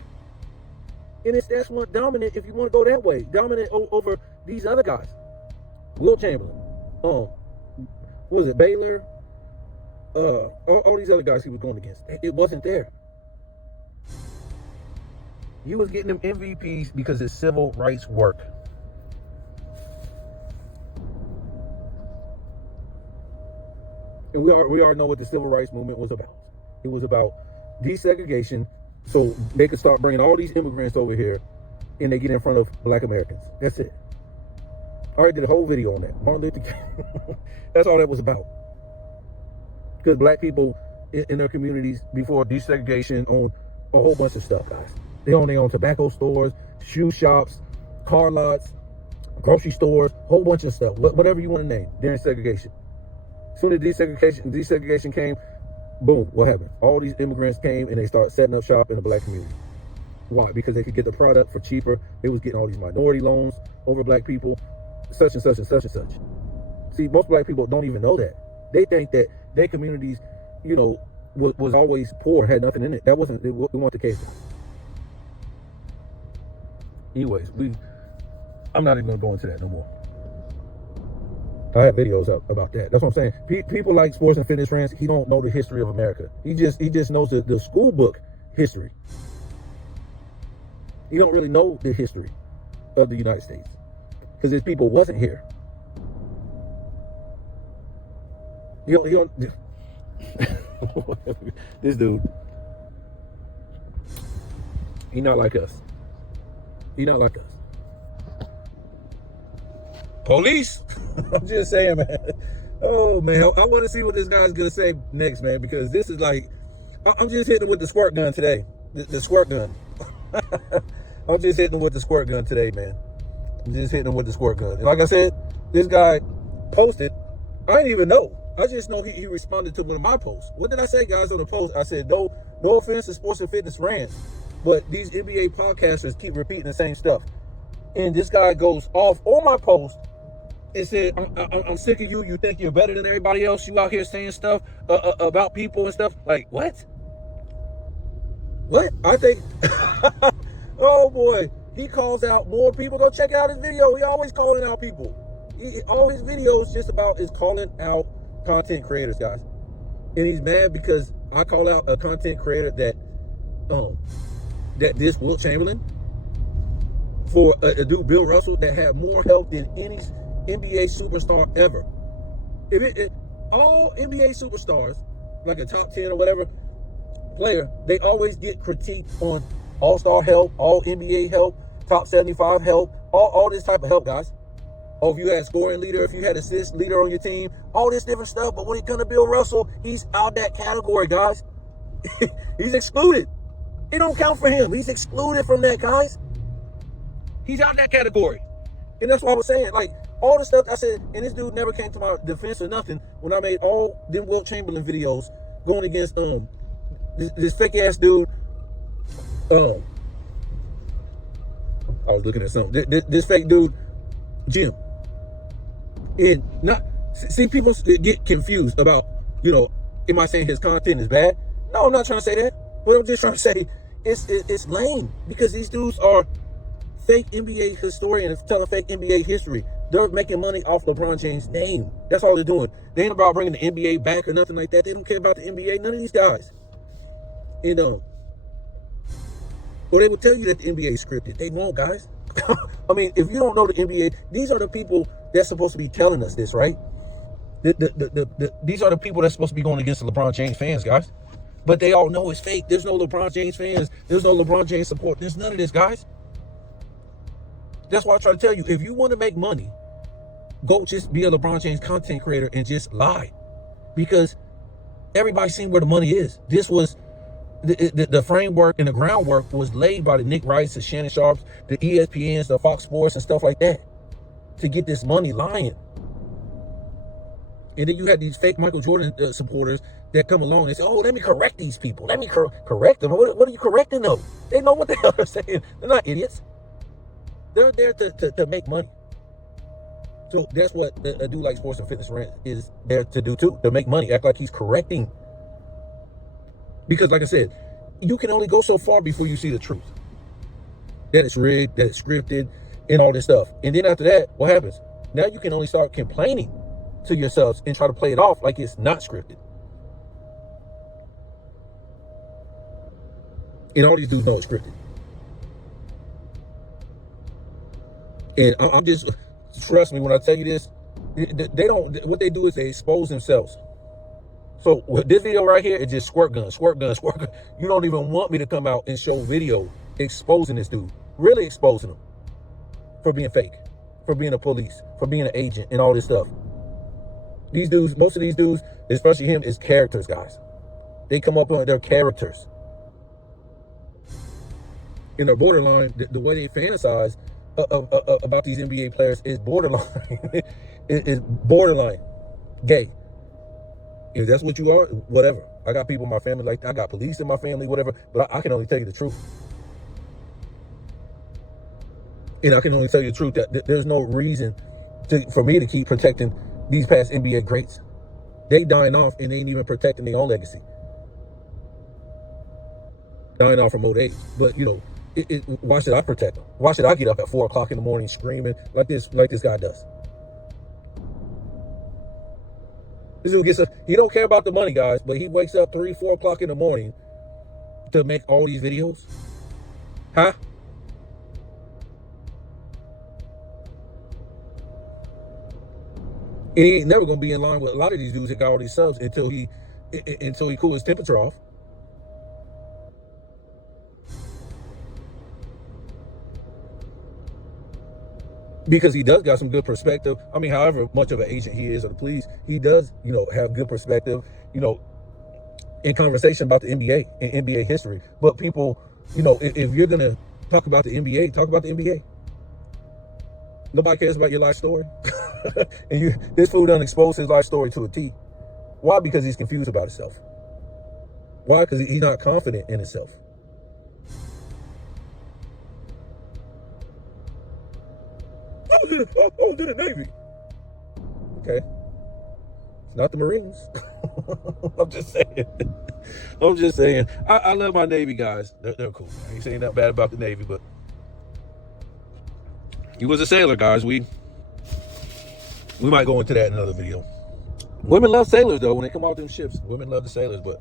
And that's what dominant, if you want to go that way, dominant over these other guys. Wilt Chamberlain. What was it, Baylor? All these other guys he was going against. It wasn't there. He was getting them MVPs because it's civil rights work. And we already know what the civil rights movement was about. It was about desegregation so they could start bringing all these immigrants over here and they get in front of black Americans. That's it. I already did a whole video on that. Martin Luther King. That's all that was about. Because black people in their communities before desegregation own a whole bunch of stuff, guys. They own tobacco stores, shoe shops, car lots, grocery stores, whole bunch of stuff, whatever you want to name during segregation. As soon as desegregation came, boom, what happened? All these immigrants came and they started setting up shop in the black community. Why? Because they could get the product for cheaper. They was getting all these minority loans over black people, such and such and such and such. See, most black people don't even know that. They think that their communities, was always poor, had nothing in it. That wasn't the case. Anyways, I'm not even going to go into that no more. I have videos up about that. That's what I'm saying. People like Sports and Fitness Friends, he don't know the history of America. He just knows the school book history. He don't really know the history of the United States because his people wasn't here. He don't this dude, he not like us. He not like us. Police. I'm just saying, man. Oh man, I want to see what this guy's gonna say next, man, because this is like, I'm just hitting with the squirt gun today. The squirt gun. I'm just hitting with the squirt gun today, man. I'm just hitting with the squirt gun. And like I said, this guy posted. I didn't even know. I just know he responded to one of my posts. What did I say, guys, on the post? I said, no offense to Sports and Fitness Friends, but these NBA podcasters keep repeating the same stuff. And this guy goes off on my post and said, I'm sick of you. You think you're better than everybody else. You out here saying stuff about people and stuff. Like, what? What? I think, oh boy, he calls out more people. Go check out his video. He always calling out people. All his videos just about is calling out content creators, guys. And he's mad because I call out a content creator that this Wilt Chamberlain for a dude, Bill Russell, that had more help than any NBA superstar ever. All NBA superstars, like a top 10 or whatever player, they always get critiqued on all-star help, all NBA help, top 75 help, all this type of help, guys. Or if you had scoring leader, if you had assist leader on your team, all this different stuff. But when it comes to Bill Russell, he's out that category, guys. He's excluded. It don't count for him. He's excluded from that, guys. He's out that category. And that's what I was saying. Like, all the stuff I said, and this dude never came to my defense or nothing when I made all them Wilt Chamberlain videos going against this fake ass dude, I was looking at something. This fake dude, Jim, and not see people get confused about, am I saying his content is bad? No, I'm not trying to say that. But I'm just trying to say it's lame because these dudes are fake NBA historians telling fake NBA history. They're making money off LeBron James' name. That's all they're doing. They ain't about bringing the NBA back or nothing like that. They don't care about the NBA. None of these guys. Or they will tell you that the NBA is scripted. They won't, guys. I mean, if you don't know the NBA, these are the people that's supposed to be telling us this, right? These are the people that's supposed to be going against the LeBron James fans, guys. But they all know it's fake. There's no LeBron James fans. There's no LeBron James support. There's none of this, guys. That's why I try to tell you, if you want to make money, go just be a LeBron James content creator and just lie. Because everybody's seen where the money is. This was the framework and the groundwork was laid by the Nick Wrights, the Shannon Sharps, the ESPNs, the Fox Sports and stuff like that to get this money lying. And then you had these fake Michael Jordan supporters that come along and say, oh, let me correct these people. Let me correct them. What are you correcting them? They know what the hell they're saying. They're not idiots. They're there to make money. So that's what a dude like Sports and Fitness Rant is there to do too, to make money, act like he's correcting. Because like I said, you can only go so far before you see the truth. That it's rigged, that it's scripted, and all this stuff. And then after that, what happens? Now you can only start complaining to yourselves and try to play it off like it's not scripted. And all these dudes know it's scripted. And I'm just, trust me when I tell you this, they don't, what they do is they expose themselves. So with this video right here, it's just squirt gun, squirt gun, squirt gun. You don't even want me to come out and show video exposing this dude, really exposing him for being fake, for being a police, for being an agent and all this stuff. These dudes, most of these dudes, especially him, is characters, guys. They come up on their characters. In their borderline, the way they fantasize about these NBA players is borderline. is borderline gay. If that's what you are, whatever. I got people in my family like that. I got police in my family, whatever. But I can only tell you the truth. And I can only tell you the truth that there's no reason for me to keep protecting these past NBA greats. They dying off and they ain't even protecting their own legacy. Dying off from old age. But, why should I protect them? Why should I get up at 4 o'clock in the morning screaming like this guy does? This dude gets he don't care about the money, guys, but he wakes up 3, 4 o'clock in the morning to make all these videos. Huh? And he ain't never gonna be in line with a lot of these dudes that got all these subs until he cool his temperature off. Because he does got some good perspective. I mean, however much of an agent he is of the police, he does, have good perspective, in conversation about the NBA and NBA history. But people, if you're going to talk about the NBA, talk about the NBA. Nobody cares about your life story. And this fool done exposed his life story to a T. Why? Because he's confused about himself. Why? Because he's not confident in himself. Oh, to the Navy. Okay. It's not the Marines. I'm just saying. I love my Navy guys. They're cool. I ain't saying nothing bad about the Navy, but he was a sailor, guys. We might go into that in another video. Women love sailors, though, when they come out them ships. Women love the sailors, but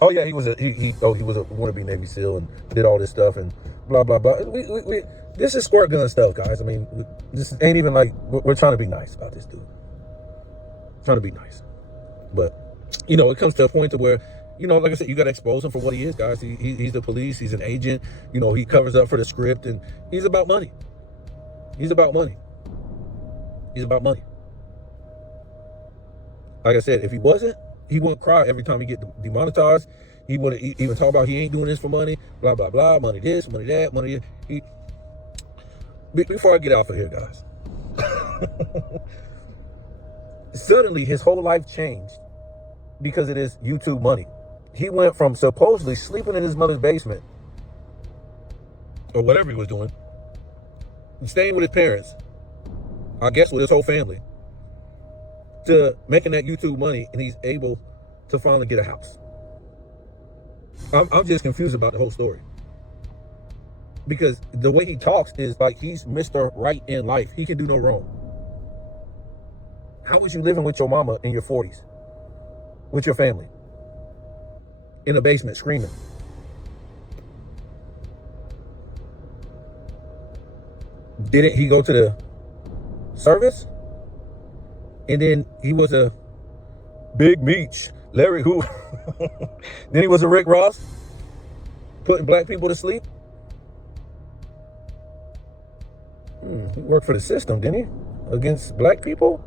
oh yeah, he was a wannabe Navy SEAL and did all this stuff and blah blah blah. This is squirt gun stuff, guys. I mean, this ain't even like we're trying to be nice about this dude. Trying to be nice, but it comes to a point to where like I said, you got to expose him for what he is, guys. He's the police. He's an agent. He covers up for the script, and he's about money. He's about money. He's about money. Like I said, if he wasn't, he wouldn't cry every time he get demonetized. He wouldn't even talk about he ain't doing this for money, blah, blah, blah, money this, money that, money this. Before I get off of here, guys, suddenly his whole life changed because of this YouTube money. He went from supposedly sleeping in his mother's basement or whatever he was doing, staying with his parents, I guess with his whole family, to making that YouTube money, and he's able to finally get a house. I'm just confused about the whole story. Because the way he talks is like he's Mr. Right in life. He can do no wrong. How was you living with your mama in your 40s? With your family? In the basement screaming? Didn't he go to the service? And then he was a Big Meech, Larry Hoover. Then he was a Rick Ross, putting black people to sleep. He worked for the system, didn't he? Against black people?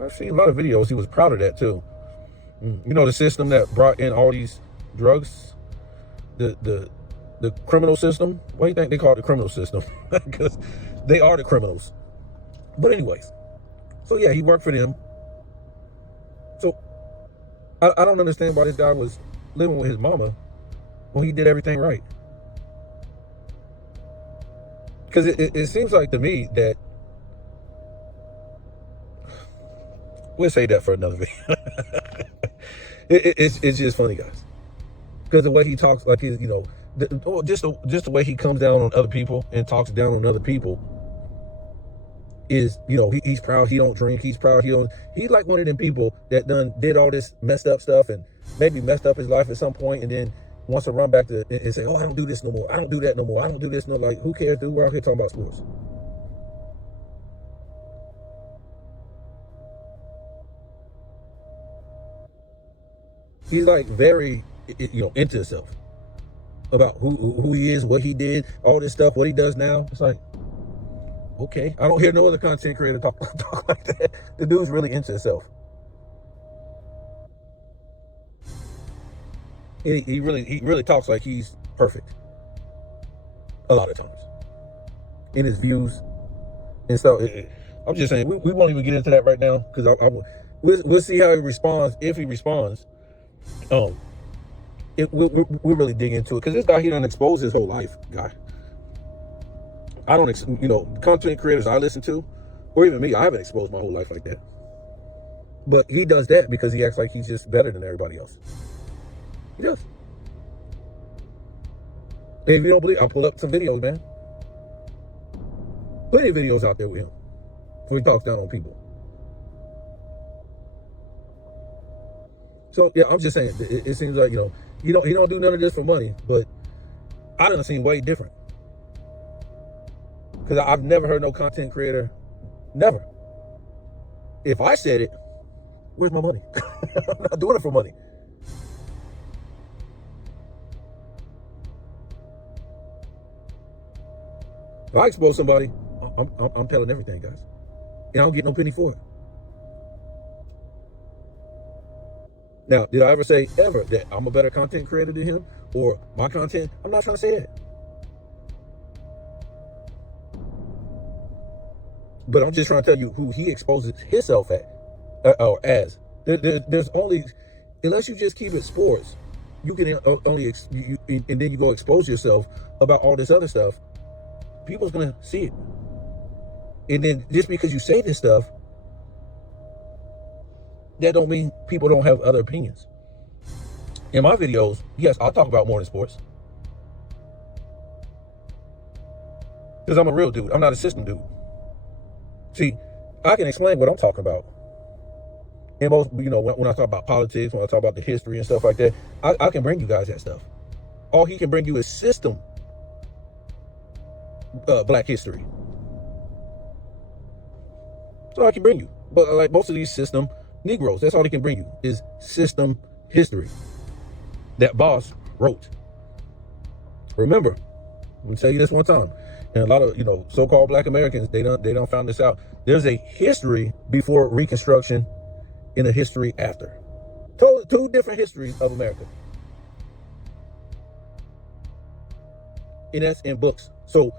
I've seen a lot of videos. He was proud of that too. You know, the system that brought in all these drugs, the criminal system. What do you think they call it, the criminal system? Because they are the criminals. But anyways, so yeah, he worked for them. So I don't understand why this guy was living with his mama when he did everything right. Because it seems like to me that, we'll say that for another video. It's just funny, guys. Because the way he talks, like his, you know, just the way he comes down on other people and talks down on other people is, you know, he's proud he don't drink. He's proud he's like one of them people that did all this messed up stuff and maybe messed up his life at some point and then wants to run back to and say, oh, I don't do this no more. I don't do that no more. I don't do this no more. Like, who cares, dude? We're out here talking about sports. He's like very, you know, into himself about who he is, what he did, all this stuff, what he does now. It's like, okay, I don't hear no other content creator talk like that. The dude's really into himself. He really talks like he's perfect. A lot of times. In his views and stuff. I'm just saying, we won't even get into that right now because we'll see how he responds, if he responds. We'll really dig into it because this guy, he done exposed his whole life, guy. I don't, you know, content creators I listen to, or even me, I haven't exposed my whole life like that. But he does that because he acts like he's just better than everybody else. He does. And if you don't believe, I'll pull up some videos, man. Plenty of videos out there with him where he talks down on people. So yeah, I'm just saying, it seems like, you know, he don't do none of this for money, but I done seen way different. Because I've never heard no content creator, never. If I said it, where's my money? I'm not doing it for money. If I expose somebody, I'm telling everything, guys. And I don't get no penny for it. Now, did I ever say ever that I'm a better content creator than him or my content? I'm not trying to say that. But I'm just trying to tell you who he exposes himself at or as. There's only, unless you just keep it sports, you can only, and then you go expose yourself about all this other stuff. People's going to see it. And then just because you say this stuff, that don't mean people don't have other opinions. In my videos, yes, I'll talk about more than sports. Because I'm a real dude. I'm not a system dude. See, I can explain what I'm talking about. And most, you know, when I talk about politics, when I talk about the history and stuff like that, I can bring you guys that stuff. All he can bring you is system black history. So I can bring you. But like most of these system Negroes, that's all they can bring you is system history that Boss wrote. Remember, let me tell you this one time. And a lot of, you know, so-called black Americans, they don't found this out. There's a history before Reconstruction and a history after. Two different histories of America. And that's in books. So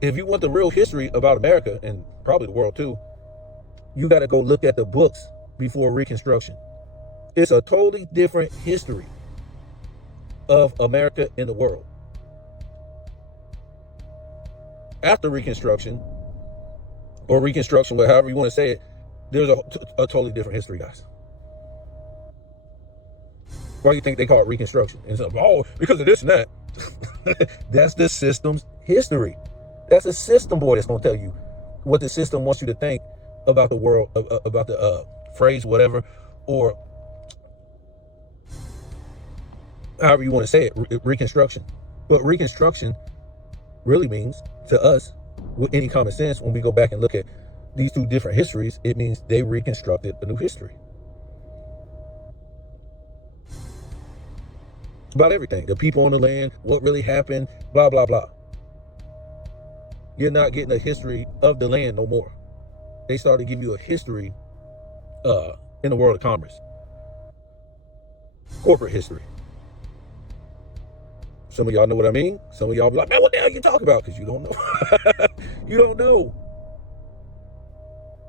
if you want the real history about America and probably the world too, you got to go look at the books before Reconstruction. It's a totally different history. of America in the world. After Reconstruction, or Reconstruction, however you want to say it, there's a totally different history, guys. Why do you think they call it Reconstruction? And so, oh, because of this and that. That's the system's history. That's a system boy that's going to tell you what the system wants you to think about the world, about the phrase, whatever, or however you want to say it, Reconstruction. But Reconstruction really means to us, with any common sense, when we go back and look at these two different histories, it means they reconstructed a new history. About everything, the people on the land, what really happened, blah, blah, blah. You're not getting a history of the land no more. They started to give you a history in the world of commerce. Corporate history. Some of y'all know what I mean. Some of y'all be like, man, what the hell you talking about? Because you don't know. You don't know.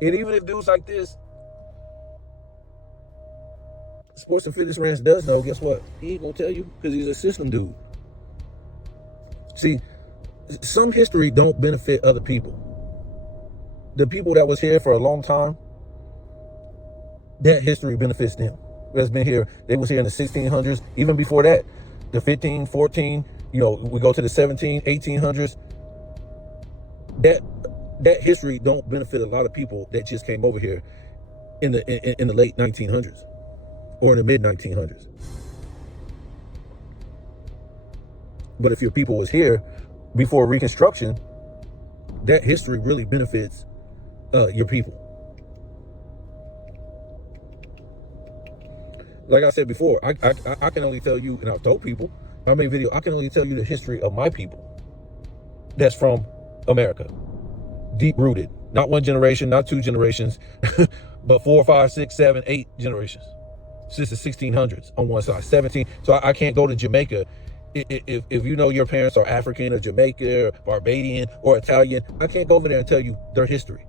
And even if dudes like this, Sports and Fitness Ranch does know, guess what? He ain't gonna tell you because he's a system dude. See, some history don't benefit other people. The people that was here for a long time, that history benefits them. That's been here. They was here in the 1600s, even before that, the 15, 14, you know, we go to the 17, 1800s. That history don't benefit a lot of people that just came over here in the late 1900s or in the mid 1900s. But if your people was here before Reconstruction, that history really benefits your people. Like I said before, I can only tell you, and I've told people, I made video, I can only tell you the history of my people that's from America. Deep rooted. Not one generation, not two generations, but 4, 5, 6, 7, 8 generations. Since the 1600s on one side, 17. So I can't go to Jamaica. If you know your parents are African or Jamaican or Barbadian or Italian, I can't go over there and tell you their history.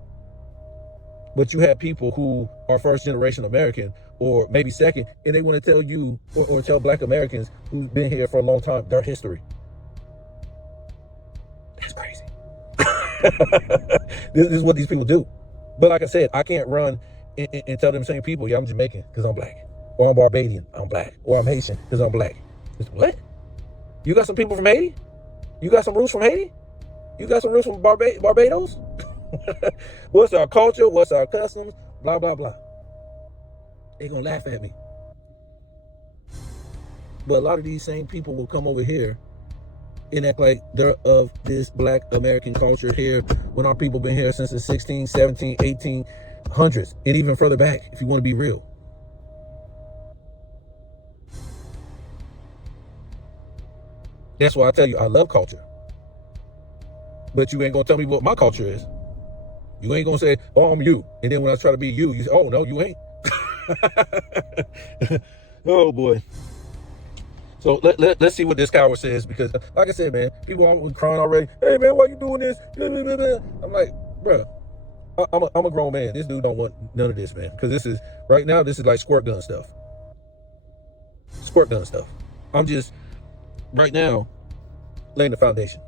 But you have people who are first generation American or maybe second, and they want to tell you or tell Black Americans who've been here for a long time their history. That's crazy. This is what these people do. But like I said, I can't run and tell them same people, yeah, I'm Jamaican because I'm Black. Or I'm Barbadian, I'm Black. Or I'm Haitian because I'm Black. What? You got some people from Haiti? You got some roots from Haiti? You got some roots from Barbados? What's our culture? What's our customs? Blah, blah, blah. They're going to laugh at me. But a lot of these same people will come over here and act like they're of this Black American culture here when our people been here since the 16, 17, 1800s. And even further back, if you want to be real. That's why I tell you, I love culture. But you ain't going to tell me what my culture is. You ain't going to say, oh, I'm you. And then when I try to be you, you say, oh, no, you ain't. Oh, boy. So let's see what this coward says. Because, like I said, man, people are crying already. Hey, man, why you doing this? I'm like, bro, I'm a grown man. This dude don't want none of this, man. Because this is, right now, this is like squirt gun stuff. Squirt gun stuff. I'm just, right now, laying the foundation.